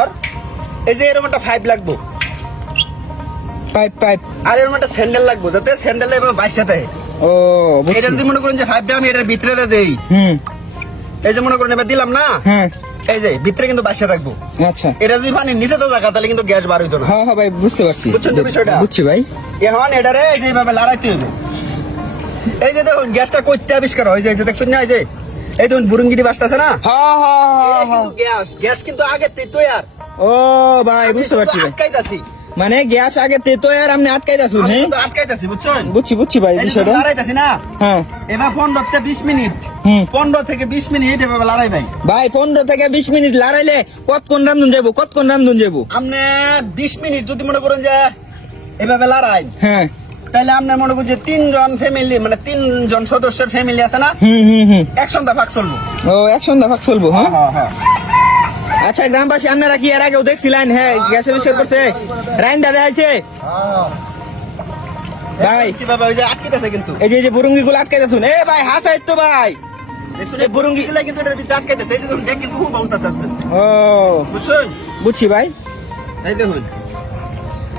আর এই যে এরকম একটা ফাইভ লাগবো। পাইপ পাইপ আর এরকম একটা স্যান্ডেল লাগবো যাতে স্যান্ডেল এবার বাইসে দেয়। ও এটা যদি মনে করেন যে ফাইভটা আমি এটার ভিতরে দেই হুম। এই যে মনে করেন এবার দিলাম না? হ্যাঁ। এই যে ভিতরে কিন্তু বাইসে রাখব আচ্ছা। এটা যদি পানি নিচে তো জায়গা তাহলে কিন্তু গ্যাস বার হইতো না। হ্যাঁ হ্যাঁ ভাই বুঝতে পারছি। বুঝছেন তো বিষয়টা? বুঝছি ভাই। এখন এটারে এই যে এইভাবে লড়াইতে হইব। এই যে দেখুন গ্যাসটা করতে আবিষ্কার হয় যে এই যে দেখছেন না এই যে? এই দেখুন বুরুঙ্গিটি বাসতেছে না? গ্যাস গ্যাস কিন্তু আগে তৈরি আর ও ভাই বুঝতে পারছি আটকাইতাছি। মানে গ্যাস আগে তেতো আর আপনি আটকাই আমি হ্যাঁ? আটকাইতাছি বুঝছেন? বুঝছি বুঝছি ভাই বিষয়টা। লড়াইতাছি না? হ্যাঁ। এবার পনেরো থেকে বিশ মিনিট। হুম। পনেরো থেকে বিশ মিনিট এভাবে লড়াই ভাই। ভাই পনেরো থেকে বিশ মিনিট লড়াইলে কতক্ষণ রান্ধুন যাব কতক্ষণ রান্ধুন যাব আপনি বিশ মিনিট যদি মনে করেন যে এভাবে লড়াই। হ্যাঁ। তাহলে আপনার মনে করেন যে তিনজন ফ্যামিলি মানে তিনজন সদস্যের ফ্যামিলি আছে না? হুম হুম হুম। এক সন্ধ্যা ভাগ চলবো। ও এক সন্ধ্যা ভাগ চলবো হ্যাঁ? হ্যাঁ হ্যাঁ। আচ্ছা গ্রামবাসী আপনারা কি এর আগেও দেখছিলেন? হ্যাঁ গ্যাস আবিষ্কার করছে। রাইন দাদা আছে ভাই। কীভাবে? ওই যে আটকেতেছে কিন্তু। এই যে এই যে বুরুঙ্গি গুলো আটকাই দাসুন এ ভাই হাসাই তো ভাই। এই এই বুরুঙ্গি গুলা কিন্তু এটার ভিতরে আটকাইতেছে। এই যে দেখুন দেখ খুব বাউতাছে আস্তে আস্তে। ও। বুঝছেন? বুঝছি ভাই। এই দেখুন।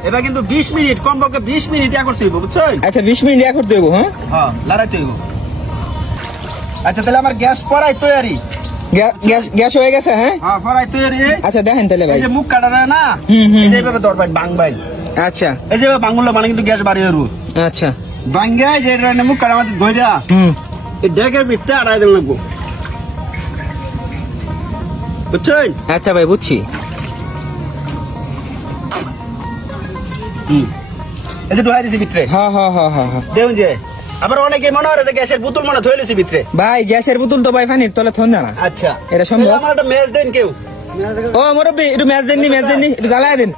এবার কিন্তু বিশ মিনিট কমপক্ষে বিশ মিনিট ইয়া করতে হইব বুঝছেন আচ্ছা বিশ মিনিট ইয়া করতে দেবো হ্যাঁ? হ্যাঁ লড়াইতে হইব। আচ্ছা তাহলে আমার গ্যাস পড়াই তৈরি গ্যাস হয়ে গেছে হ্যাঁ? হ্যাঁ পড়াই তৈরি আচ্ছা দেখেন তাহলে ভাই। এই যে মুখ কাটা না হুম, হুম, এই যে এইভাবে দরবাই আচ্ছা। এই যে বাংলা মানে কিন্তু গ্যাস বাড়িয়ে রু আচ্ছা। বাঙ্গাই যে মুখ কাটা আমাদের ধইরা হুম। এই ডেকের ভিতরে আড়াই দিন লাগবো। বুঝছেন আচ্ছা ভাই বুঝছি। এই যে ঢুকাই দিছি ভিতরে। হ্যাঁ হ্যাঁ হ্যাঁ হ্যাঁ। দেখুন যে আবার অনেকে মনে হয় যে গ্যাসের বোতল মনে ধুয়ে লইছি ভিতরে। ভাই গ্যাসের বোতল তো ভাই পানির তলে থন জানা। আচ্ছা। এটা সম্ভব? আমার একটা মেজ দেন কেউ। ও মুরব্বী একটু ম্যাচ দেন নি ম্যাচ দেন নি একটু জ্বালায় দিন।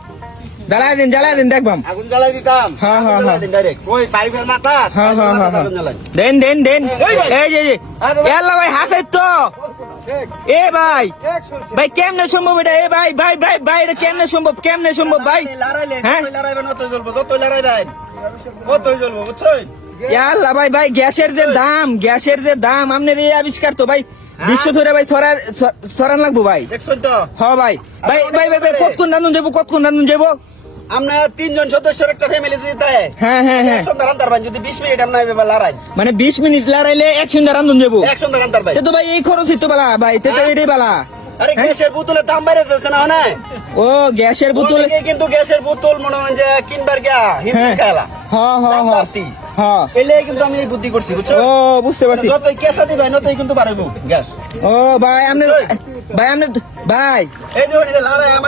জ্বালায় দিন জ্বালায় দিন দেখবাম আগুন জ্বালাই দিতাম। হ্যাঁ, হ্যাঁ, হ্যাঁ। ডাইরেক্ট ওই পাইপের মাথা হ্যাঁ হ্যাঁ হ্যাঁ হ্যাঁ দেন দেন দেন। এই যে এই যে এ ভাই। হাসাই তো। এ ভাই। ভাই কেমনে সম্ভব এটা? এ ভাই ভাই ভাই ভাই এটা কেমনে সম্ভব? কেমনে সম্ভব ভাই? হ্যাঁ? যতই লড়াইবেন অতই জ্বলবো যতই লড়াইবেন অতই জ্বলবো বুঝছেন এ আল্লাহ ভাই ভাই গ্যাসের যে দাম গ্যাসের যে দাম আপনার এই আবিষ্কার তো ভাই। বিশ্ব ধরে ভাই ছড়া ছড়ান লাগবো ভাই। হ ভাই। ভাই ভাই ভাই ভাই কতক্ষণ রান্ধুন যাব কতক্ষণ রান্ধুন যাব? আমরা তিনজন সদস্যের একটা ফ্যামিলি যদি তাই হ্যাঁ হ্যাঁ হ্যাঁ। ভাই যদি বিশ মিনিট আমরা এভাবে লড়াই। মানে বিশ মিনিট লড়াইলে এক সন্ধ্যা রান্ধুন যাব। এক সন্ধ্যা রান্তার ভাই তো ভাই এই খরচই তো বালা ভাই তে তো এটাই বালা। আরে? গ্যাসের বোতলের দাম বাইরে না না ও গ্যাসের বোতল কিন্তু গ্যাসের বোতল মনে হয় যে কিনবার গিয়া হিমশিম হ্যাঁ। খেলা। হ্যাঁ হ্যাঁ হ্যাঁ হ্যাঁ এলে কিন্তু আমি এই বুদ্ধি করছি বুঝছ? ও বুঝতে পারছি। যতই কেসা দিবে নতই কিন্তু বাড়াইবো গ্যাস। ও ভাই আপনি ভাই আপনি ভাই। এই যে লড়াই